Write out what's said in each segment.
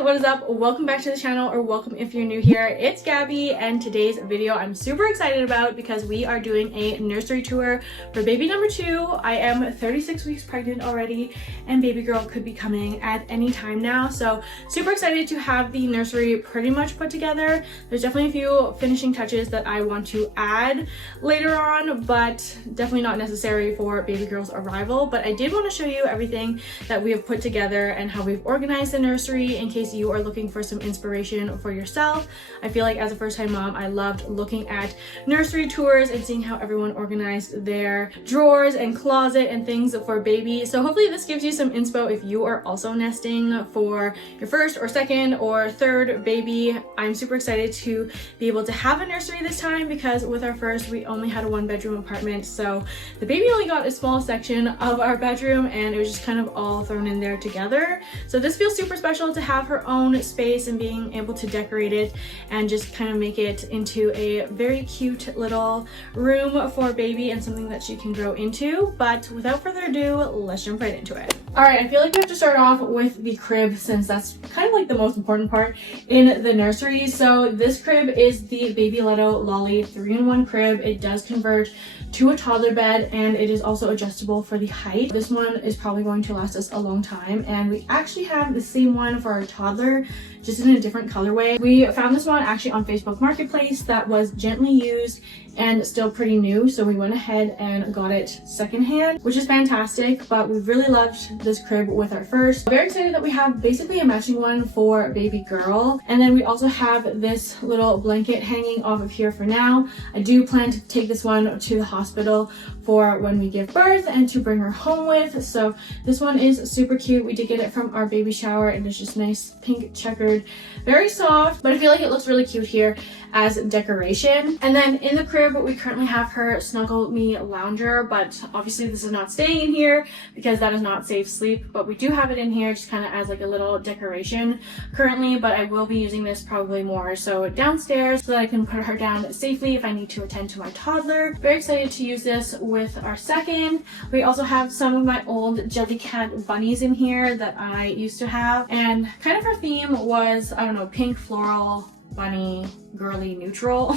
What is up? Welcome back to the channel, or welcome if you're new here. It's Gabby, and today's video I'm super excited about because we are doing a nursery tour for baby number 2. I am 36 weeks pregnant already, and baby girl could be coming at any time now. So super excited to have the nursery pretty much put together. There's definitely a few finishing touches that I want to add later on, but definitely not necessary for baby girl's arrival. But I did want to show you everything that we have put together and how we've organized the nursery in case you are looking for some inspiration for yourself. I feel like as a first-time mom, I loved looking at nursery tours and seeing how everyone organized their drawers and closet and things for baby. So hopefully this gives you some inspo if you are also nesting for your first or second or third baby. I'm super excited to be able to have a nursery this time because with our first, we only had a 1-bedroom apartment. So the baby only got a small section of our bedroom and it was just kind of all thrown in there together. So this feels super special to have her own space and being able to decorate it and just kind of make it into a very cute little room for baby and something that she can grow into. But without further ado, let's jump right into it. All right, I feel like we have to start off with the crib since that's kind of like the most important part in the nursery. So this crib is the Baby Leto Lolly 3-in-1 crib. It does convert to a toddler bed and it is also adjustable for the height. This one is probably going to last us a long time, and we actually have the same one for our toddler, just in a different colorway. We found this one actually on Facebook Marketplace that was gently used and still pretty new, so we went ahead and got it secondhand, which is fantastic. But we really loved this crib with our first. Very excited that we have basically a matching one for baby girl, and then we also have this little blanket hanging off of here for now. I do plan to take this one to the hospital for when we give birth and to bring her home with. So this one is super cute. We did get it from our baby shower and it's just nice pink checkered, very soft, but I feel like it looks really cute here as decoration. And then in the crib we currently have her Snuggle Me lounger, but obviously this is not staying in here because that is not safe sleep, but we do have it in here just kind of as like a little decoration currently. But I will be using this probably more so downstairs so that I can put her down safely if I need to attend to my toddler. Very excited to use this with our second. We also have some of my old Jellycat bunnies in here that I used to have, and kind of her theme was, I don't know, pink floral bunny girly neutral.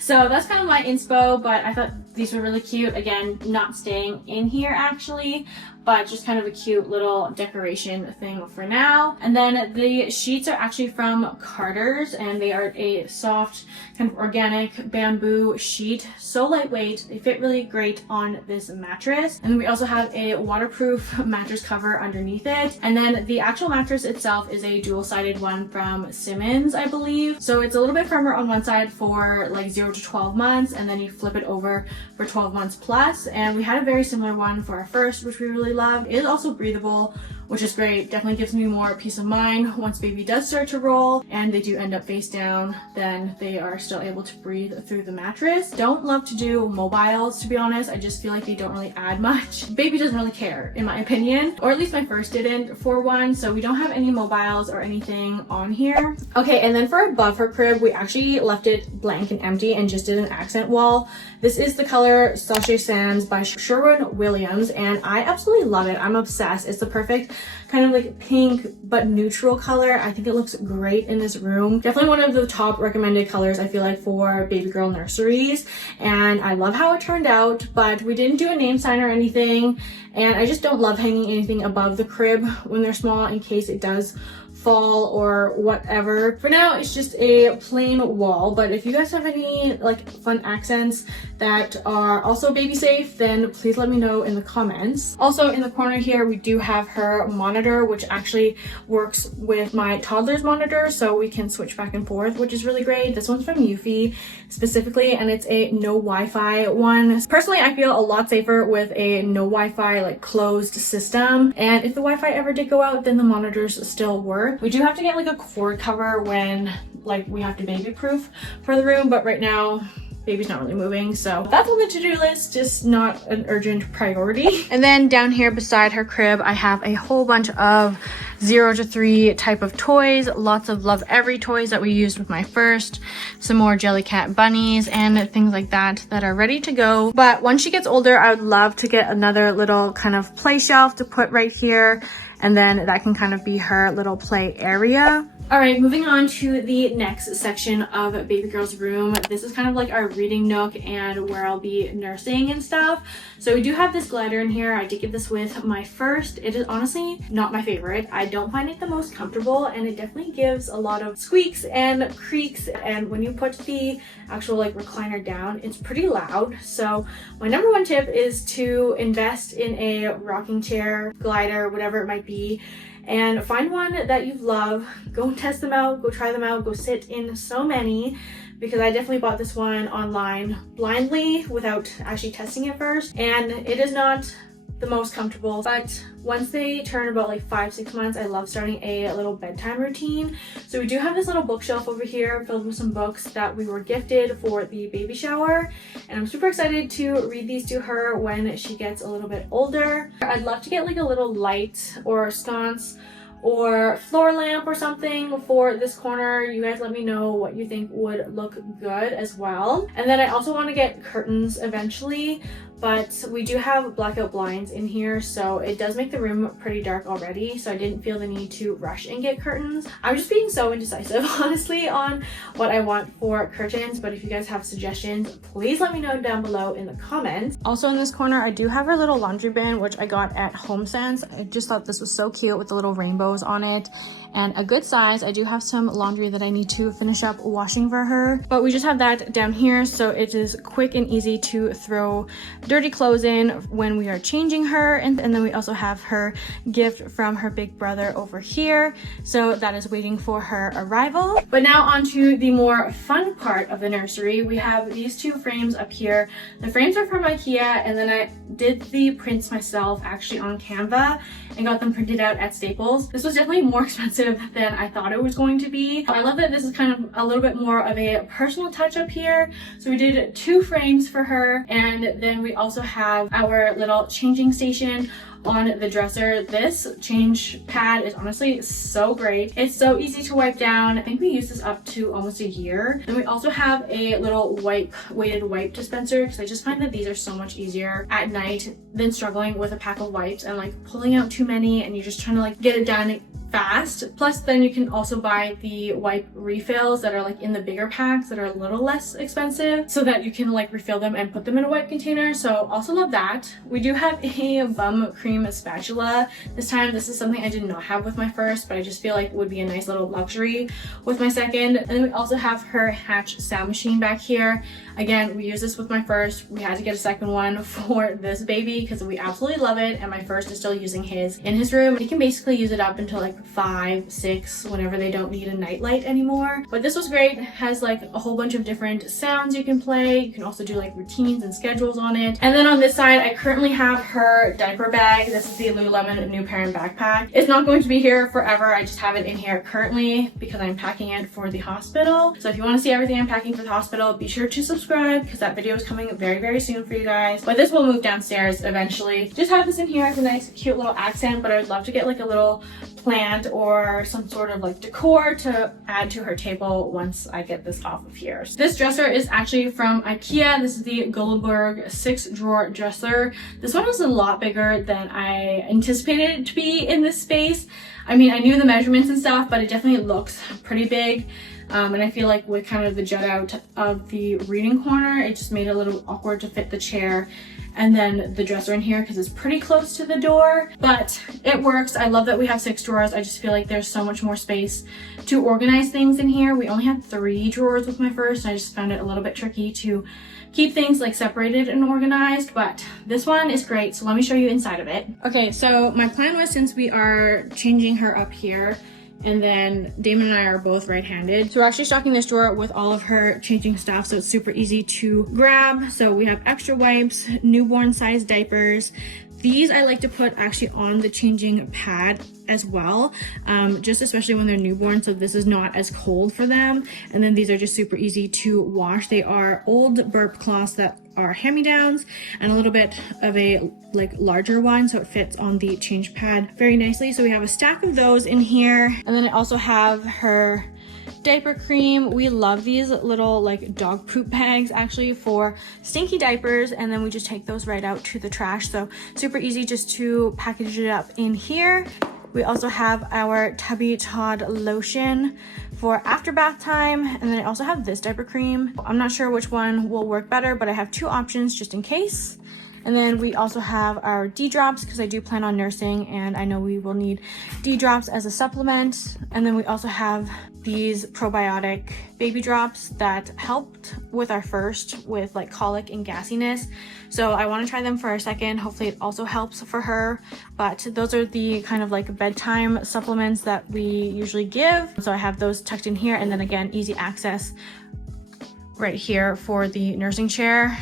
So that's kind of my inspo, but I thought these were really cute. Again, not staying in here actually, but just kind of a cute little decoration thing for now. And then the sheets are actually from Carter's, and they are a soft kind of organic bamboo sheet, so lightweight. They fit really great on this mattress. And then we also have a waterproof mattress cover underneath it. And then the actual mattress itself is a dual-sided one from Simmons, I believe. So it's a little bit firmer on one side for like 0 to 12 months, and then you flip it over for 12 months plus. And we had a very similar one for our first, which we really loved. It is also breathable, which is great. Definitely gives me more peace of mind once baby does start to roll and they do end up face down, then they are still able to breathe through the mattress. Don't love to do mobiles, to be honest. I just feel like they don't really add much. Baby doesn't really care, in my opinion, or at least my first didn't for one, so we don't have any mobiles or anything on here. Okay, and then for above her crib, we actually left it blank and empty and just did an accent wall. This is the color Sachet Sands by Sherwin-Williams, and I absolutely love it. I'm obsessed. It's the perfect kind of like pink but neutral color. I think it looks great in this room. Definitely one of the top recommended colors I feel like for baby girl nurseries, and I love how it turned out. But we didn't do a name sign or anything, and I just don't love hanging anything above the crib when they're small in case it does fall or whatever. For now, it's just a plain wall, but if you guys have any like fun accents that are also baby safe, then please let me know in the comments. Also in the corner here, we do have her monitor, which actually works with my toddler's monitor, so we can switch back and forth, which is really great. This one's from Eufy specifically, and it's a no Wi-Fi one. Personally, I feel a lot safer with a no Wi-Fi like closed system, and if the Wi-Fi ever did go out, then the monitors still work. We do have to get like a cord cover when like we have to baby proof for the room, but right now baby's not really moving. So that's on the to-do list, just not an urgent priority. And then down here beside her crib, I have a whole bunch of 0 to 3 type of toys, lots of Love Every toys that we used with my first, some more Jellycat bunnies and things like that that are ready to go. But once she gets older, I would love to get another little kind of play shelf to put right here, and then that can kind of be her little play area. All right, moving on to the next section of baby girl's room. This is kind of like our reading nook and where I'll be nursing and stuff. So we do have this glider in here. I did get this with my first. It is honestly not my favorite. I don't find it the most comfortable, and it definitely gives a lot of squeaks and creaks, and when you put the actual like recliner down, it's pretty loud. So my number one tip is to invest in a rocking chair, glider, whatever it might be, and find one that you love. Go and test them out, go try them out, go sit in so many, because I definitely bought this one online blindly without actually testing it first, and it is not the most comfortable. But once they turn about like 5-6 months, I love starting a little bedtime routine. So we do have this little bookshelf over here filled with some books that we were gifted for the baby shower, and I'm super excited to read these to her when she gets a little bit older. I'd love to get like a little light or sconce or floor lamp or something for this corner. You guys let me know what you think would look good as well. And then I also want to get curtains eventually, but we do have blackout blinds in here, so it does make the room pretty dark already, so I didn't feel the need to rush and get curtains. I'm just being so indecisive honestly on what I want for curtains, but if you guys have suggestions, please let me know down below in the comments. Also in this corner, I do have her little laundry bin, which I got at HomeSense. I just thought this was so cute with the little rainbows on it and a good size. I do have some laundry that I need to finish up washing for her, but we just have that down here, so it is quick and easy to throw dirty clothes in when we are changing her. And then we also have her gift from her big brother over here, so that is waiting for her arrival. But now on to the more fun part of the nursery. We have these two frames up here. The frames are from IKEA, and then I did the prints myself actually on Canva and got them printed out at Staples. This was definitely more expensive than I thought it was going to be. I love that this is kind of a little bit more of a personal touch up here. So we did 2 frames for her, and then we also have our little changing station on the dresser. This change pad is honestly so great. It's so easy to wipe down. I think we used this up to almost a year. And we also have a little weighted wipe dispenser, because I just find that these are so much easier at night than struggling with a pack of wipes and like pulling out too many, and you're just trying to like get it done fast. Plus then you can also buy the wipe refills that are like in the bigger packs that are a little less expensive, so that you can like refill them and put them in a wipe container. So also love that. We do have a bum cream spatula this time. This is something I did not have with my first, but I just feel like it would be a nice little luxury with my second. And then we also have her Hatch sound machine back here. Again, we used this with my first. We had to get a second one for this baby because we absolutely love it, and my first is still using his in his room. He can basically use it up until like 5, 6 whenever they don't need a nightlight anymore. But this was great. It has like a whole bunch of different sounds you can play. You can also do like routines and schedules on it. And then on this side, I currently have her diaper bag. This is the Lululemon New Parent Backpack. It's not going to be here forever. I just have it in here currently because I'm packing it for the hospital. So if you want to see everything I'm packing for the hospital, be sure to subscribe because that video is coming very, very soon for you guys. But this will move downstairs eventually. Just have this in here as a nice, cute little accent, but I would love to get like a little plant or some sort of like decor to add to her table once I get this off of here. So this dresser is actually from IKEA. This is the Goldberg 6-drawer dresser. This one was a lot bigger than I anticipated it to be in this space. I mean, I knew the measurements and stuff, but it definitely looks pretty big. And I feel like with kind of the jut out of the reading corner, it just made it a little awkward to fit the chair and then the dresser in here because it's pretty close to the door, but it works. I love that we have 6 drawers. I just feel like there's so much more space to organize things in here. We only had 3 drawers with my first, and I just found it a little bit tricky to keep things like separated and organized, but this one is great. So let me show you inside of it. Okay, so my plan was, since we are changing her up here, and then Damon and I are both right-handed, so we're actually stocking this drawer with all of her changing stuff, so it's super easy to grab. So we have extra wipes, newborn size diapers, These I like to put actually on the changing pad as well, just especially when they're newborn, so this is not as cold for them. And then these are just super easy to wash. They are old burp cloths that are hand-me-downs and a little bit of a like larger one, so it fits on the change pad very nicely. So we have a stack of those in here, and then I also have her diaper cream. We love these little like dog poop bags actually for stinky diapers, and then we just take those right out to the trash. So super easy just to package it up in here. We also have our Tubby Todd lotion for after bath time, and then I also have this diaper cream. I'm not sure which one will work better, but I have two options just in case. And then we also have our D drops because I do plan on nursing and I know we will need D drops as a supplement. And then we also have these probiotic baby drops that helped with our first with like colic and gassiness. So I want to try them for our second. Hopefully it also helps for her. But those are the kind of like bedtime supplements that we usually give. So I have those tucked in here, and then again, easy access right here for the nursing chair,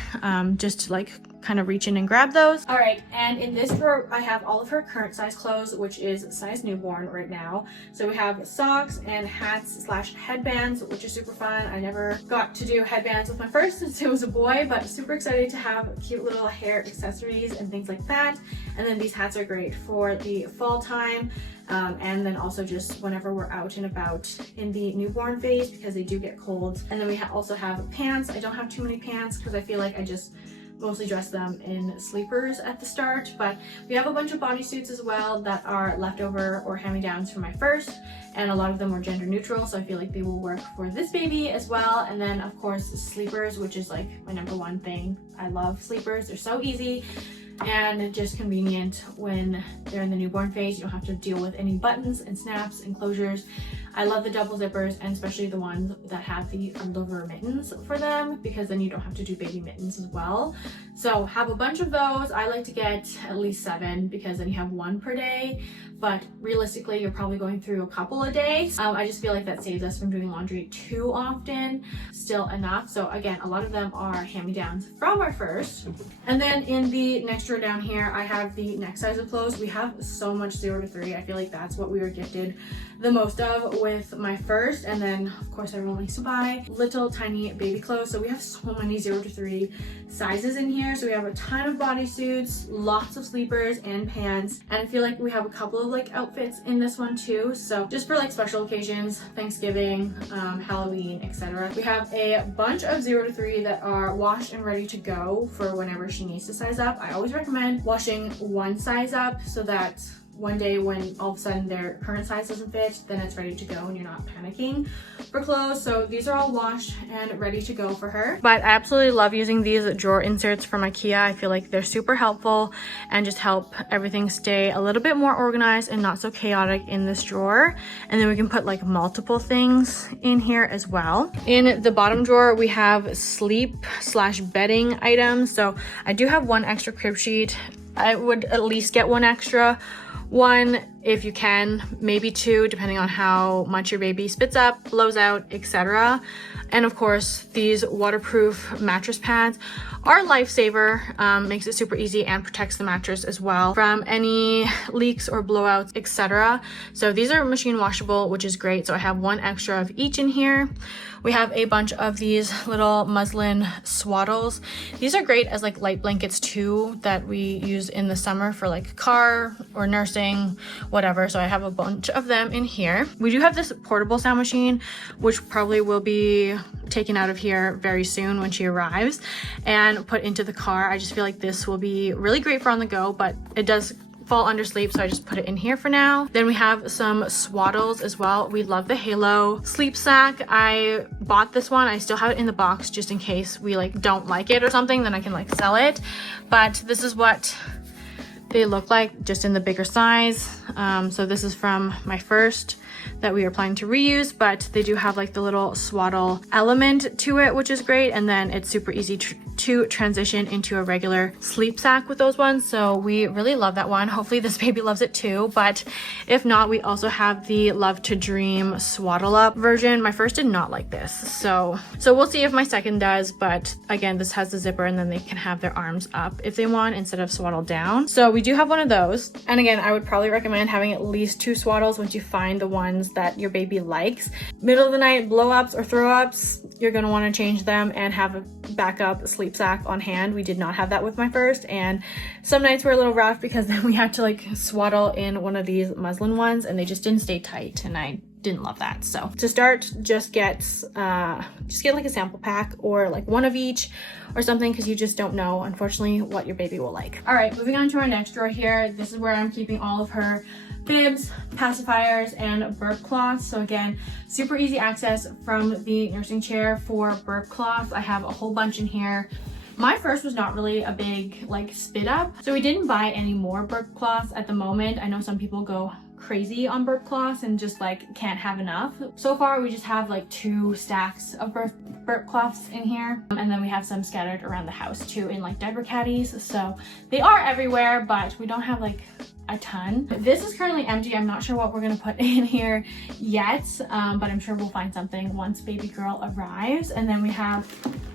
just to like kind of reach in and grab those. All right, and in this drawer I have all of her current size clothes, which is size newborn right now. So we have socks and hats / headbands, which is super fun. I never got to do headbands with my first since it was a boy, but super excited to have cute little hair accessories and things like that. And then these hats are great for the fall time, and then also just whenever we're out and about in the newborn phase, because they do get cold. And then we also have pants. I don't have too many pants because I feel like I just mostly dress them in sleepers at the start, but we have a bunch of bodysuits as well that are leftover or hand-me-downs from my first, and a lot of them were gender neutral, so I feel like they will work for this baby as well. And then of course sleepers, which is like my number one thing. I love sleepers. They're so easy and just convenient when they're in the newborn phase. You don't have to deal with any buttons and snaps and closures. I love the double zippers, and especially the ones that have the underwear mittens for them, because then you don't have to do baby mittens as well. So have a bunch of those. I like to get at least 7 because then you have 1 per day, but realistically you're probably going through a couple a day. I just feel like that saves us from doing laundry too often. Still enough. So again, a lot of them are hand-me-downs from our first. And then in the next drawer down here, I have the next size of clothes. We have so much 0 to 3. I feel like that's what we were gifted the most of with my first, and then of course everyone likes to buy little tiny baby clothes. So we have so many 0 to 3 sizes in here. So we have a ton of bodysuits, lots of sleepers and pants, and I feel like we have a couple of like outfits in this one too. So just for like special occasions, Thanksgiving, Halloween, etc. We have a bunch of 0 to 3 that are washed and ready to go for whenever she needs to size up. I always recommend washing one size up so that one day when all of a sudden their current size doesn't fit, then it's ready to go and you're not panicking for clothes. So these are all washed and ready to go for her. But I absolutely love using these drawer inserts from IKEA. I feel like they're super helpful and just help everything stay a little bit more organized and not so chaotic in this drawer. And then we can put like multiple things in here as well. In the bottom drawer, we have sleep / bedding items. So I do have 1 extra crib sheet. I would at least get 1 extra. 1 if you can, maybe 2 depending on how much your baby spits up, blows out, etc. And of course these waterproof mattress pads are a lifesaver. Makes it super easy and protects the mattress as well from any leaks or blowouts, etc. So these are machine washable, which is great. So I have 1 extra of each in here. We have a bunch of these little muslin swaddles. These are great as like light blankets too, that we use in the summer for like car or nursing, whatever. So I have a bunch of them in here. We do have this portable sound machine, which probably will be taken out of here very soon when she arrives and put into the car. I just feel like this will be really great for on the go, but it does fall under sleep, so I just put it in here for now. Then we have some swaddles as well. We love the Halo sleep sack. I bought this one. I still have it in the box just in case we like don't like it or something, then I can like sell it. But this is what they look like just in the bigger size. So this is from my first. that we are planning to reuse, but they do have like the little swaddle element to it, which is great. And then it's super easy to transition into a regular sleep sack with those ones. So we really love that one. Hopefully this baby loves it too, but if not, we also have the Love to Dream swaddle up version. My first did not like this, so we'll see if my second does. But again, this has the zipper, and then they can have their arms up if they want instead of swaddled down. So we do have one of those. And again, I would probably recommend having at least 2 swaddles once you find the ones that your baby likes. Middle of the night blow ups or throw ups, you're going to want to change them and have a backup sleep sack on hand. We did not have that with my first, and some nights were a little rough because then we had to like swaddle in one of these muslin ones and they just didn't stay tight, and I didn't love that. So to start, just get like a sample pack or like one of each or something, because you just don't know, unfortunately, what your baby will like. All right, moving on to our next drawer here. This is where I'm keeping all of her bibs, pacifiers, and burp cloths. So again, super easy access from the nursing chair for burp cloths. I have a whole bunch in here. My first was not really a big like spit up, so we didn't buy any more burp cloths at the moment. I know some people go crazy on burp cloths and just like can't have enough. So far we just have like 2 stacks of burp cloths in here, and then we have some scattered around the house too in like diaper caddies. So they are everywhere, but we don't have like a ton. This is currently empty. I'm not sure what we're gonna put in here yet, but I'm sure we'll find something once baby girl arrives. And then we have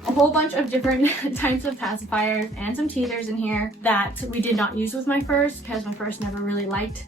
a whole bunch of different types of pacifiers and some teethers in here that we did not use with my first, because my first never really liked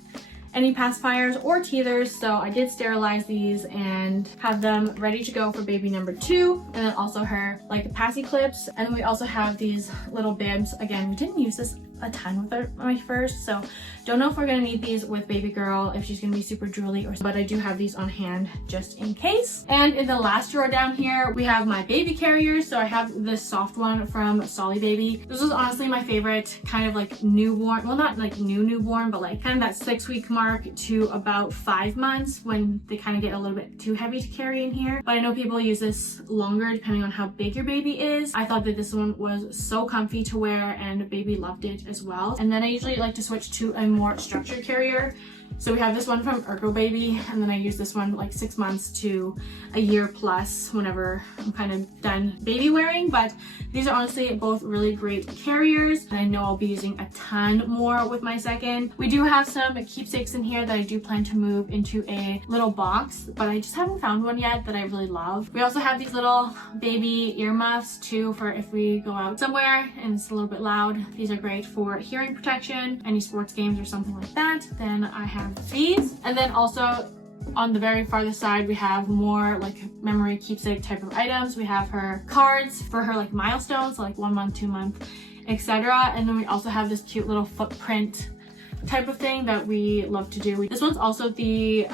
any pacifiers or teethers. So I did sterilize these and have them ready to go for baby number 2, and then also her like passy clips. And then we also have these little bibs. Again, we didn't use this a ton with my first, so don't know if we're gonna need these with baby girl, if she's gonna be super drooly or so, but I do have these on hand just in case. And in the last drawer down here, we have my baby carriers. So I have this soft one from Solly Baby. This was honestly my favorite, kind of like newborn, well, not like newborn, but like kind of that 6-week mark to about 5 months, when they kind of get a little bit too heavy to carry in here. But I know people use this longer depending on how big your baby is. I thought that this one was so comfy to wear, and baby loved it as well. And then I usually like to switch to a more structured carrier. So we have this one from Ergo Baby, and then I use this one like 6 months to a year plus whenever I'm kind of done baby wearing. But these are honestly both really great carriers, and I know I'll be using a ton more with my second. We do have some keepsakes in here that I do plan to move into a little box, but I just haven't found one yet that I really love. We also have these little baby earmuffs too, for if we go out somewhere and it's a little bit loud. These are great for hearing protection, any sports games or something like that. Then I have these. And then also on the very farthest side, we have more like memory keepsake type of items. We have her cards for her like milestones, so like 1 month, 2 month, etc. And then we also have this cute little footprint type of thing that we love to do. This one's also the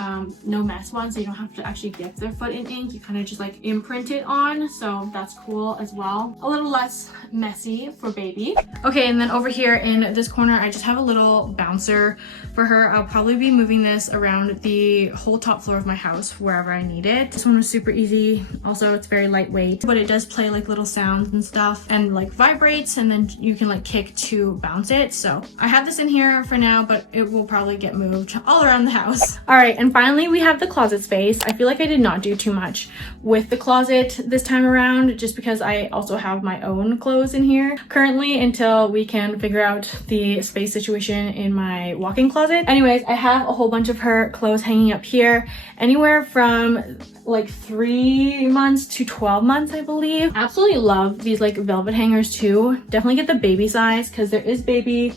no mess one, so you don't have to actually dip their foot in ink. You kind of just like imprint it on, so that's cool as well. A little less messy for baby. Okay, and then over here in this corner, I just have a little bouncer for her. I'll probably be moving this around the whole top floor of my house wherever I need it. This one was super easy. Also, it's very lightweight, but it does play like little sounds and stuff, and like vibrates, and then you can like kick to bounce it. So I have this in here for now, but it will probably get moved all around the house. All right, and finally we have the closet space. I feel like I did not do too much with the closet this time around, just because I also have my own clothes in here currently until we can figure out the space situation in my walk-in closet. Anyways, I have a whole bunch of her clothes hanging up here, anywhere from like 3 months to 12 months, I believe. Absolutely love these like velvet hangers too. Definitely get the baby size, because there is baby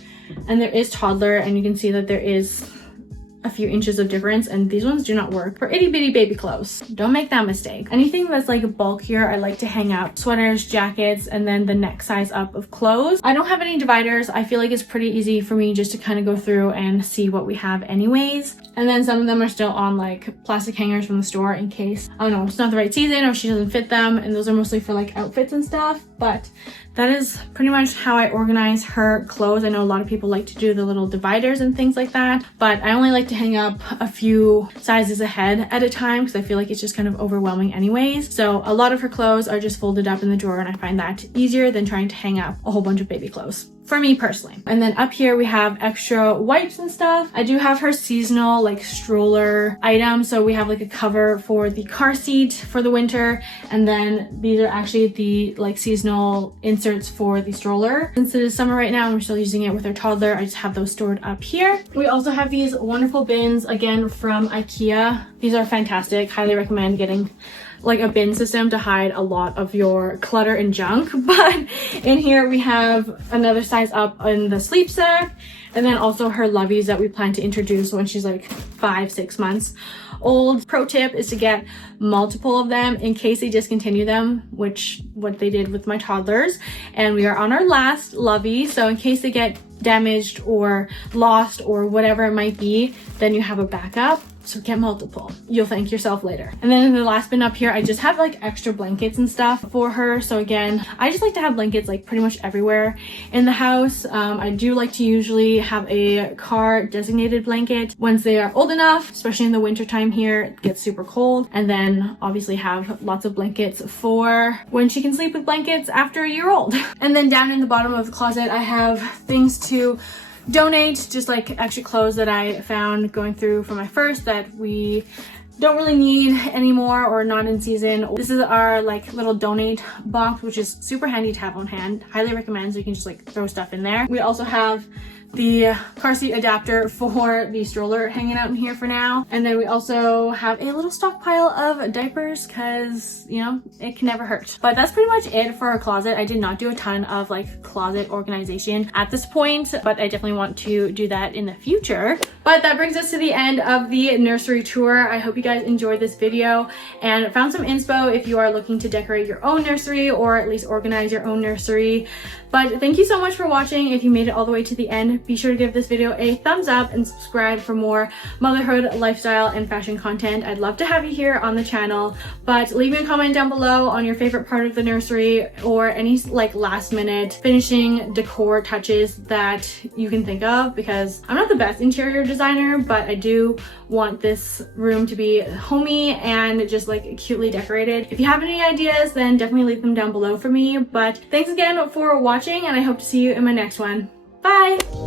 and there is toddler, and you can see that there is a few inches of difference, and these ones do not work for itty bitty baby clothes. Don't make that mistake. Anything that's like bulkier, I like to hang up sweaters, jackets, and then the next size up of clothes. I don't have any dividers. I feel like it's pretty easy for me just to kind of go through and see what we have anyways. And then some of them are still on like plastic hangers from the store in case, I don't know, it's not the right season or she doesn't fit them, and those are mostly for like outfits and stuff. But that is pretty much how I organize her clothes. I know a lot of people like to do the little dividers and things like that, but I only like to hang up a few sizes ahead at a time, because I feel like it's just kind of overwhelming anyways. So a lot of her clothes are just folded up in the drawer, and I find that easier than trying to hang up a whole bunch of baby clothes for me personally. And then up here we have extra wipes and stuff. I do have her seasonal like stroller items. So we have like a cover for the car seat for the winter, and then these are actually the like seasonal inserts for the stroller. Since it is summer right now and we're still using it with our toddler, I just have those stored up here. We also have these wonderful bins, again from IKEA. These are fantastic. Highly recommend getting like a bin system to hide a lot of your clutter and junk. But in here we have another size up in the sleep sack, and then also her loveys that we plan to introduce when she's like 5-6 months old. Pro tip is to get multiple of them in case they discontinue them, which what they did with my toddlers. And we are on our last lovey, so in case they get damaged or lost or whatever it might be, then you have a backup. So get multiple. You'll thank yourself later. And then in the last bin up here, I just have like extra blankets and stuff for her. So again, I just like to have blankets like pretty much everywhere in the house. I do like to usually have a car designated blanket once they are old enough, especially in the winter time here, it gets super cold. And then obviously have lots of blankets for when she can sleep with blankets after a year old. And then down in the bottom of the closet, I have things to donate, just like extra clothes that I found going through for my first that we don't really need anymore or not in season. This is our like little donate box, which is super handy to have on hand. Highly recommend, so you can just like throw stuff in there. We also have the car seat adapter for the stroller hanging out in here for now. And then we also have a little stockpile of diapers because, you know, it can never hurt. But that's pretty much it for our closet. I did not do a ton of like closet organization at this point, but I definitely want to do that in the future. But that brings us to the end of the nursery tour. I hope you guys enjoyed this video and found some inspo if you are looking to decorate your own nursery or at least organize your own nursery. But thank you so much for watching. If you made it all the way to the end, be sure to give this video a thumbs up and subscribe for more motherhood, lifestyle, and fashion content. I'd love to have you here on the channel, but leave me a comment down below on your favorite part of the nursery or any like last minute finishing decor touches that you can think of, because I'm not the best interior designer, but I do want this room to be homey and just like cutely decorated. If you have any ideas, then definitely leave them down below for me. But thanks again for watching, and I hope to see you in my next one. Bye!